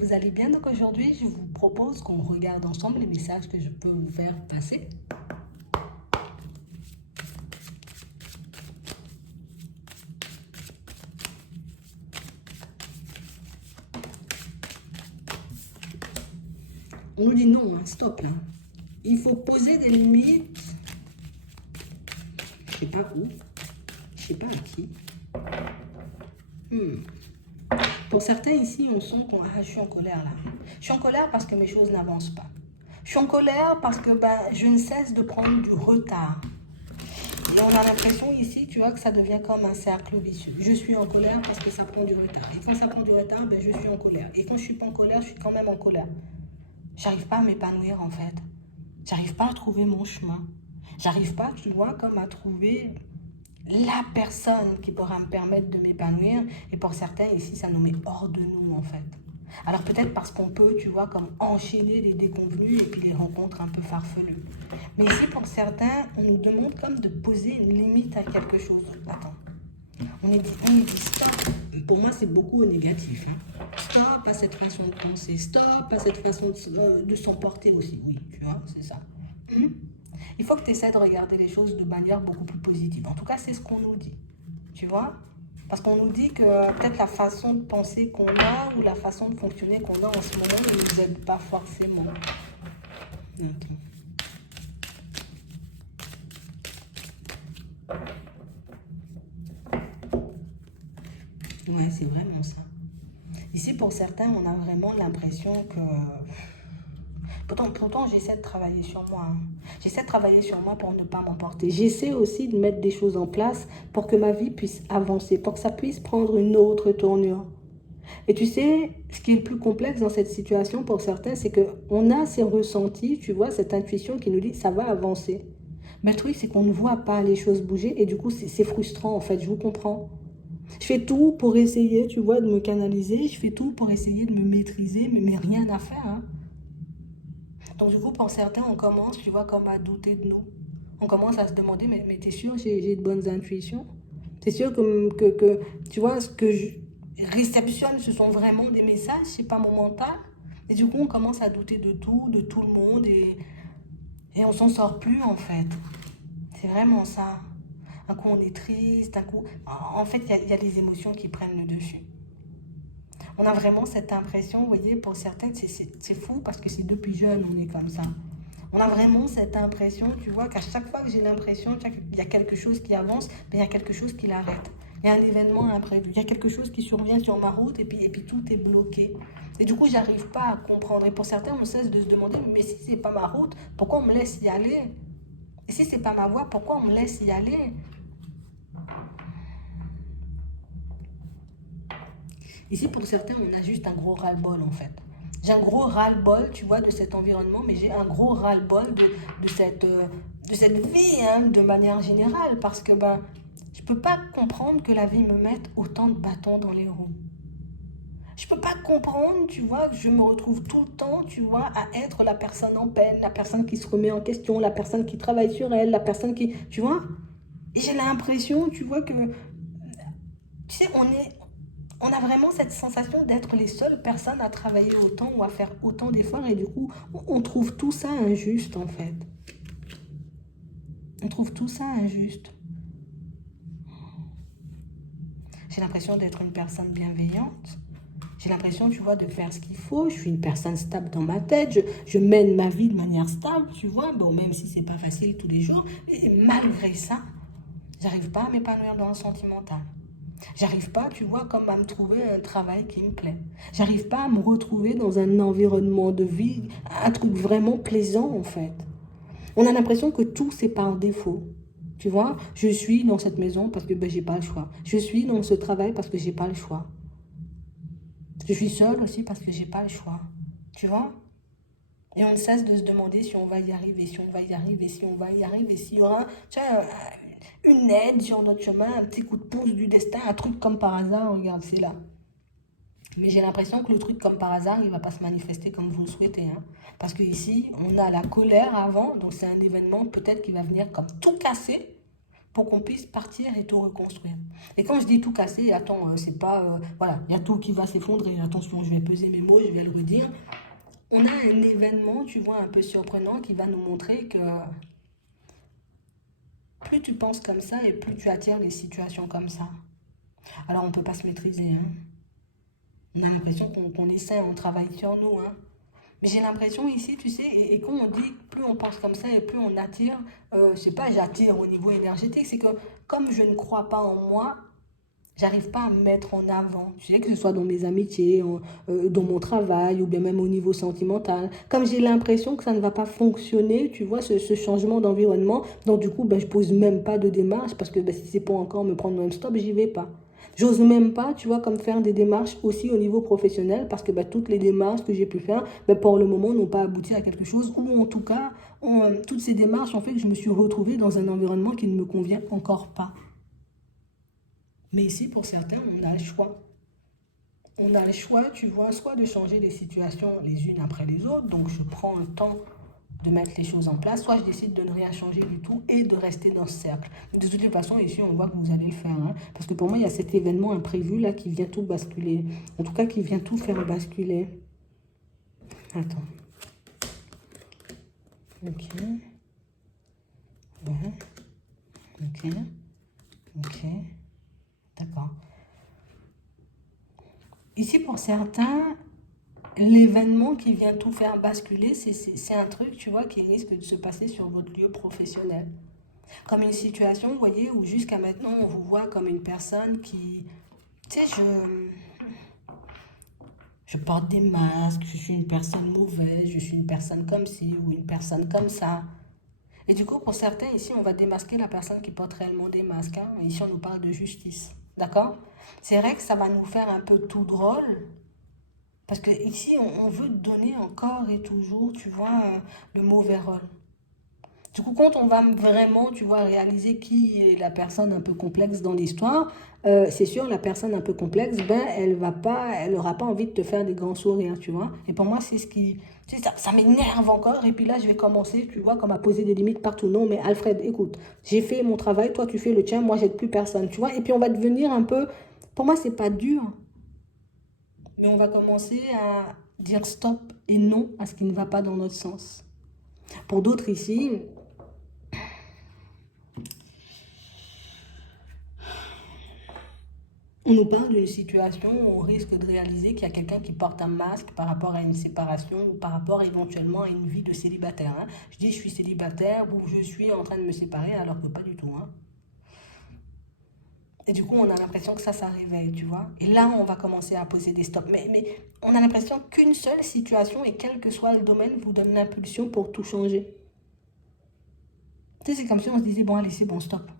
vous allez bien. Donc aujourd'hui, je vous propose qu'on regarde ensemble les messages que je peux vous faire passer. On nous dit non, hein, stop là. Il faut poser des limites. Je sais pas où. Je sais pas à qui. Pour certains ici, on sent que je suis en colère là. Je suis en colère parce que mes choses n'avancent pas. Je suis en colère parce que je ne cesse de prendre du retard. Et on a l'impression ici, tu vois, que ça devient comme un cercle vicieux. Je suis en colère parce que ça prend du retard. Et quand ça prend du retard, je suis en colère. Et quand je suis pas en colère, je suis quand même en colère. J'arrive pas à m'épanouir en fait. J'arrive pas à trouver mon chemin. J'arrive pas, tu vois, comme à trouver la personne qui pourra me permettre de m'épanouir. Et pour certains ici, ça nous met hors de nous en fait. Alors peut-être parce qu'on peut, tu vois, comme enchaîner les déconvenus et puis les rencontres un peu farfelues. Mais ici, pour certains, on nous demande comme de poser une limite à quelque chose. Attends, on est dit stop. Pour moi, c'est beaucoup au négatif. Hein. Stop à cette façon de penser. Stop à cette façon de s'emporter aussi. Oui, tu vois, c'est ça. Il faut que tu essaies de regarder les choses de manière beaucoup plus positive. En tout cas, c'est ce qu'on nous dit. Tu vois? Parce qu'on nous dit que peut-être la façon de penser qu'on a ou la façon de fonctionner qu'on a en ce moment ne nous aide pas forcément. Attends. Ouais, c'est vraiment ça. Ici, pour certains, on a vraiment l'impression que... Pourtant, j'essaie de travailler sur moi. Hein. J'essaie de travailler sur moi pour ne pas m'emporter. J'essaie aussi de mettre des choses en place pour que ma vie puisse avancer, pour que ça puisse prendre une autre tournure. Et tu sais, ce qui est le plus complexe dans cette situation pour certains, c'est qu'on a ces ressentis, tu vois, cette intuition qui nous dit ça va avancer. Mais le truc, c'est qu'on ne voit pas les choses bouger et du coup, c'est frustrant en fait, je vous comprends. Je fais tout pour essayer, tu vois, de me canaliser, je fais tout pour essayer de me maîtriser, mais rien à faire. Hein. Donc du coup, pour certains, on commence, tu vois, comme à douter de nous. On commence à se demander, mais t'es sûr, j'ai de bonnes intuitions? T'es sûr que, tu vois, ce que je réceptionne, ce sont vraiment des messages, c'est pas mon mental? Et du coup, on commence à douter de tout le monde, et on s'en sort plus, en fait. C'est vraiment ça. Un coup, on est triste, un coup... En fait, il y a les émotions qui prennent le dessus. On a vraiment cette impression, vous voyez, pour certains, c'est fou parce que c'est depuis jeune, on est comme ça. On a vraiment cette impression, tu vois, qu'à chaque fois que j'ai l'impression qu'il y a quelque chose qui avance, il y a quelque chose qui l'arrête. Il y a un événement imprévu, il y a quelque chose qui survient sur ma route et puis tout est bloqué. Et du coup, j'arrive pas à comprendre. Et pour certains, on cesse de se demander, mais si c'est pas ma route, pourquoi on me laisse y aller? Et si c'est pas ma voie, pourquoi on me laisse y aller? Ici, pour certains, on a juste un gros ras-le-bol, en fait. J'ai un gros ras-le-bol, tu vois, de cet environnement, mais j'ai un gros ras-le-bol de cette vie, hein, de manière générale, parce que, je peux pas comprendre que la vie me mette autant de bâtons dans les roues. Je peux pas comprendre, tu vois, que je me retrouve tout le temps, tu vois, à être la personne en peine, la personne qui se remet en question, la personne qui travaille sur elle, la personne qui, tu vois. Et j'ai l'impression, tu vois, que, tu sais, on a vraiment cette sensation d'être les seules personnes à travailler autant ou à faire autant d'efforts et du coup, on trouve tout ça injuste en fait. On trouve tout ça injuste. J'ai l'impression d'être une personne bienveillante. J'ai l'impression, tu vois, de faire ce qu'il faut. Je suis une personne stable dans ma tête. Je mène ma vie de manière stable, tu vois. Bon, même si c'est pas facile tous les jours. Et malgré ça, j'arrive pas à m'épanouir dans le sentimental. J'arrive pas, tu vois, comme à me trouver un travail qui me plaît. J'arrive pas à me retrouver dans un environnement de vie, un truc vraiment plaisant en fait. On a l'impression que tout c'est par défaut. Tu vois, je suis dans cette maison parce que j'ai pas le choix. Je suis dans ce travail parce que j'ai pas le choix. Je suis seule aussi parce que j'ai pas le choix. Tu vois? Et on ne cesse de se demander si on va y arriver, si on va y arriver, si on va y arriver, s'il y aura, tu vois, une aide sur notre chemin, un petit coup de pouce du destin, un truc comme par hasard, regarde, c'est là. Mais j'ai l'impression que le truc comme par hasard, il ne va pas se manifester comme vous le souhaitez. Hein. Parce qu'ici, on a la colère avant, donc c'est un événement peut-être qui va venir comme tout casser. pour qu'on puisse partir et tout reconstruire. Et quand je dis tout casser, attends, c'est pas... voilà, il y a tout qui va s'effondrer. Attention, je vais peser mes mots, je vais le redire. On a un événement, tu vois, un peu surprenant qui va nous montrer que plus tu penses comme ça et plus tu attires des situations comme ça. Alors, on ne peut pas se maîtriser, hein. On a l'impression qu'on essaie, on travaille sur nous, hein. Mais j'ai l'impression ici, tu sais, et quand on dit que plus on pense comme ça et plus on attire, je sais pas, j'attire au niveau énergétique, c'est que comme je ne crois pas en moi, j'arrive pas à me mettre en avant. Tu sais, que ce soit dans mes amitiés, dans mon travail ou bien même au niveau sentimental. Comme j'ai l'impression que ça ne va pas fonctionner, tu vois, ce changement d'environnement, donc du coup, ben, je pose même pas de démarche parce que ben, si c'est pour encore me prendre non-stop, j'y vais pas. J'ose même pas, tu vois, comme faire des démarches aussi au niveau professionnel parce que ben, toutes les démarches que j'ai pu faire, ben, pour le moment, n'ont pas abouti à quelque chose ou en tout cas, toutes ces démarches ont fait que je me suis retrouvée dans un environnement qui ne me convient encore pas. Mais ici, pour certains, on a le choix. On a le choix, tu vois, soit de changer les situations les unes après les autres, donc je prends le temps de mettre les choses en place, soit je décide de ne rien changer du tout et de rester dans ce cercle. De toute façon, ici, on voit que vous allez le faire, hein, parce que pour moi, il y a cet événement imprévu là qui vient tout basculer. En tout cas, qui vient tout faire basculer. Attends. Ok. Ouais. Ok. Ok. D'accord. Ici, pour certains, l'événement qui vient tout faire basculer, c'est un truc, tu vois, qui risque de se passer sur votre lieu professionnel. Comme une situation, vous voyez, où jusqu'à maintenant, on vous voit comme une personne qui, tu sais, je porte des masques, je suis une personne mauvaise, je suis une personne comme ci ou une personne comme ça. Et du coup, pour certains, ici, on va démasquer la personne qui porte réellement des masques, hein. Ici, on nous parle de justice. D'accord? C'est vrai que ça va nous faire un peu tout drôle, parce que ici, on veut donner encore et toujours, tu vois, le mauvais rôle. Du coup, quand on va vraiment, tu vois, réaliser qui est la personne un peu complexe dans l'histoire, c'est sûr, la personne un peu complexe, ben, elle aura pas envie de te faire des grands sourires, tu vois. Et pour moi, c'est ce qui, tu sais, ça m'énerve encore. Et puis là, je vais commencer, tu vois, comme à poser des limites partout. Non, mais Alfred, écoute, j'ai fait mon travail, toi, tu fais le tien, moi, j'aide plus personne, tu vois. Et puis, on va devenir un peu, pour moi, c'est pas dur, mais on va commencer à dire stop et non à ce qui ne va pas dans notre sens. Pour d'autres ici, on nous parle d'une situation où on risque de réaliser qu'il y a quelqu'un qui porte un masque par rapport à une séparation ou par rapport éventuellement à une vie de célibataire, hein. Je dis je suis célibataire ou je suis en train de me séparer alors que pas du tout, hein. Et du coup, on a l'impression que ça réveille, tu vois. Et là, on va commencer à poser des stops. Mais on a l'impression qu'une seule situation, et quel que soit le domaine, vous donne l'impulsion pour tout changer. Tu sais, c'est comme si on se disait, bon, allez, c'est bon, stop.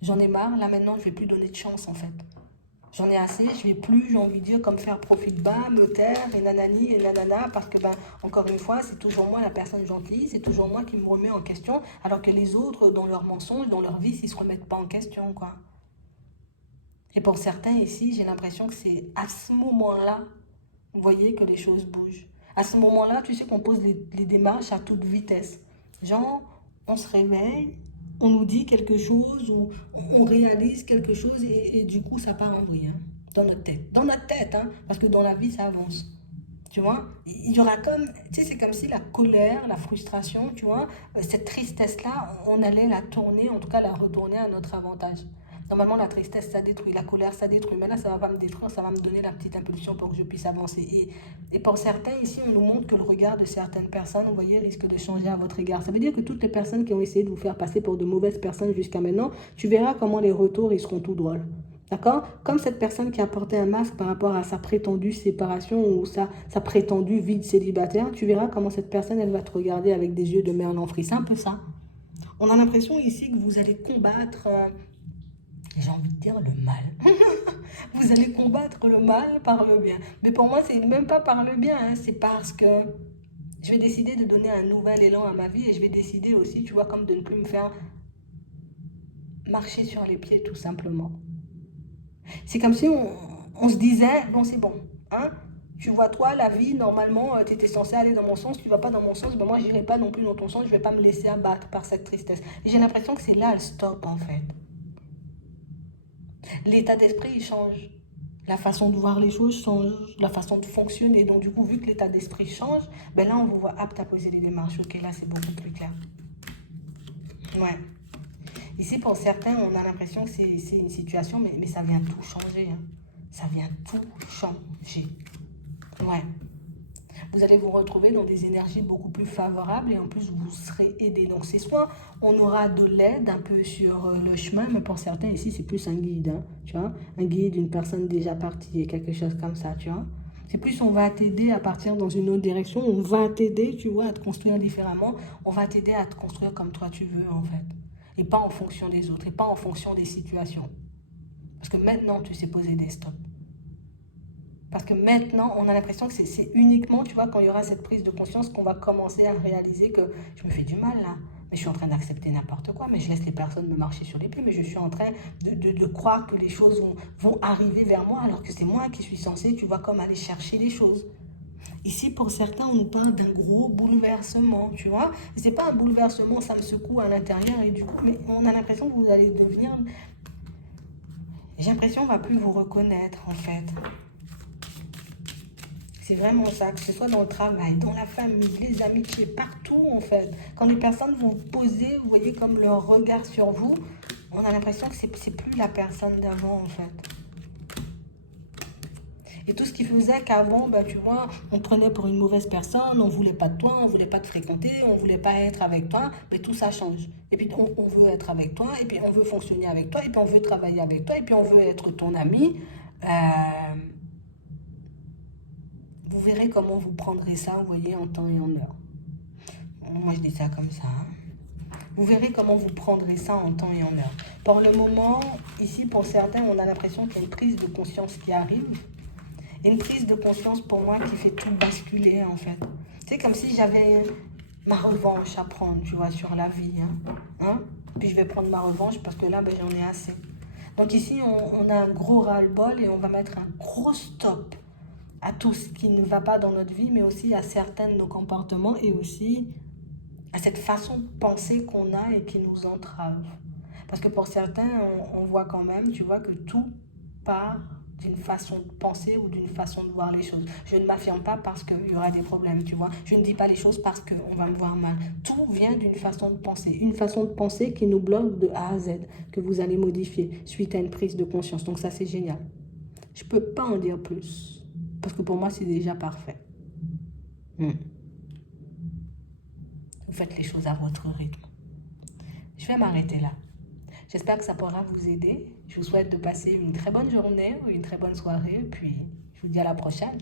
J'en ai marre, là maintenant, je vais plus donner de chance, en fait. J'en ai assez, je vais plus, j'ai envie de dire, comme faire profil bas, me taire, et nanani, et nanana, parce que, ben, encore une fois, c'est toujours moi la personne gentille, c'est toujours moi qui me remets en question, alors que les autres, dans leurs mensonges, dans leur vie, ils se remettent pas en question, quoi. Et pour certains ici, j'ai l'impression que c'est à ce moment-là, vous voyez, que les choses bougent. À ce moment-là, tu sais qu'on pose les démarches à toute vitesse. Genre, on se réveille, on nous dit quelque chose, ou on réalise quelque chose, et du coup, ça part en vrille, hein, dans notre tête. Dans notre tête, hein, parce que dans la vie, ça avance. Tu vois, il y aura comme, tu sais, c'est comme si la colère, la frustration, tu vois, cette tristesse-là, on allait la tourner, en tout cas la retourner à notre avantage. Normalement, la tristesse, ça détruit, la colère, ça détruit. Mais là, ça va pas me détruire, ça va me donner la petite impulsion pour que je puisse avancer. Et pour certains, ici, on nous montre que le regard de certaines personnes, vous voyez, risque de changer à votre égard. Ça veut dire que toutes les personnes qui ont essayé de vous faire passer pour de mauvaises personnes jusqu'à maintenant, tu verras comment les retours, ils seront tout drôles. D'accord? Comme cette personne qui a porté un masque par rapport à sa prétendue séparation ou sa prétendue vie de célibataire, tu verras comment cette personne, elle va te regarder avec des yeux de merlan en frit. C'est un peu ça. On a l'impression ici que vous allez combattre, j'ai envie de dire le mal. Vous allez combattre le mal par le bien. Mais pour moi, c'est même pas par le bien, hein, c'est parce que je vais décider de donner un nouvel élan à ma vie et je vais décider aussi, tu vois, comme de ne plus me faire marcher sur les pieds tout simplement. C'est comme si on se disait, bon, c'est bon, hein? Tu vois, toi, la vie, normalement, tu étais censé aller dans mon sens, tu vas pas dans mon sens, moi, je n'irai pas non plus dans ton sens, je vais pas me laisser abattre par cette tristesse. Et j'ai l'impression que c'est là le stop, en fait. L'état d'esprit, il change. La façon de voir les choses change, la façon de fonctionner. Donc, du coup, vu que l'état d'esprit change, ben là, on vous voit apte à poser les démarches. Ok, là, c'est beaucoup plus clair. Ouais. Ici, pour certains, on a l'impression que c'est une situation, mais ça vient tout changer. Hein. Ça vient tout changer. Ouais. Vous allez vous retrouver dans des énergies beaucoup plus favorables et en plus, vous serez aidé. Donc, c'est soit on aura de l'aide un peu sur le chemin, mais pour certains, ici, c'est plus un guide. Hein, tu vois, un guide, une personne déjà partie, quelque chose comme ça, tu vois. C'est plus on va t'aider à partir dans une autre direction, on va t'aider, tu vois, à te construire différemment, on va t'aider à te construire comme toi tu veux, en fait. Et pas en fonction des autres, et pas en fonction des situations. Parce que maintenant, tu sais poser des stops. Parce que maintenant, on a l'impression que c'est uniquement, tu vois, quand il y aura cette prise de conscience qu'on va commencer à réaliser que je me fais du mal là. Mais je suis en train d'accepter n'importe quoi, mais je laisse les personnes me marcher sur les pieds, mais je suis en train de croire que les choses vont arriver vers moi alors que c'est moi qui suis censée, tu vois, comme aller chercher les choses. Ici, pour certains, on nous parle d'un gros bouleversement, tu vois. C'est pas un bouleversement, ça me secoue à l'intérieur et du coup, mais on a l'impression que vous allez devenir... J'ai l'impression qu'on va plus vous reconnaître, en fait. C'est vraiment ça, que ce soit dans le travail, dans la famille, les amitiés, partout, en fait. Quand les personnes vont poser, vous voyez, comme leur regard sur vous, on a l'impression que c'est plus la personne d'avant, en fait. Et tout ce qui faisait qu'avant, bah, tu vois, on te prenait pour une mauvaise personne, on voulait pas de toi, on voulait pas te fréquenter, on voulait pas être avec toi, mais tout ça change. Et puis on veut être avec toi, et puis on veut fonctionner avec toi, et puis on veut travailler avec toi, et puis on veut être ton ami. Vous verrez comment vous prendrez ça, vous voyez, en temps et en heure. Moi, je dis ça comme ça. Hein. Vous verrez comment vous prendrez ça en temps et en heure. Pour le moment, ici, pour certains, on a l'impression qu'il y a une prise de conscience qui arrive. Une prise de conscience pour moi qui fait tout basculer en fait. C'est comme si j'avais ma revanche à prendre, tu vois, sur la vie. Hein. Puis je vais prendre ma revanche parce que là, ben, j'en ai assez. Donc ici, on a un gros ras-le-bol et on va mettre un gros stop à tout ce qui ne va pas dans notre vie, mais aussi à certains de nos comportements et aussi à cette façon de penser qu'on a et qui nous entrave. Parce que pour certains, on voit quand même, tu vois, que tout part d'une façon de penser ou d'une façon de voir les choses. Je ne m'affirme pas parce qu'il y aura des problèmes, tu vois. Je ne dis pas les choses parce qu'on va me voir mal. Tout vient d'une façon de penser. Une façon de penser qui nous bloque de A à Z, que vous allez modifier suite à une prise de conscience. Donc ça, c'est génial. Je ne peux pas en dire plus. Parce que pour moi, c'est déjà parfait. Vous faites les choses à votre rythme. Je vais m'arrêter là. J'espère que ça pourra vous aider. Je vous souhaite de passer une très bonne journée ou une très bonne soirée. Puis, je vous dis à la prochaine.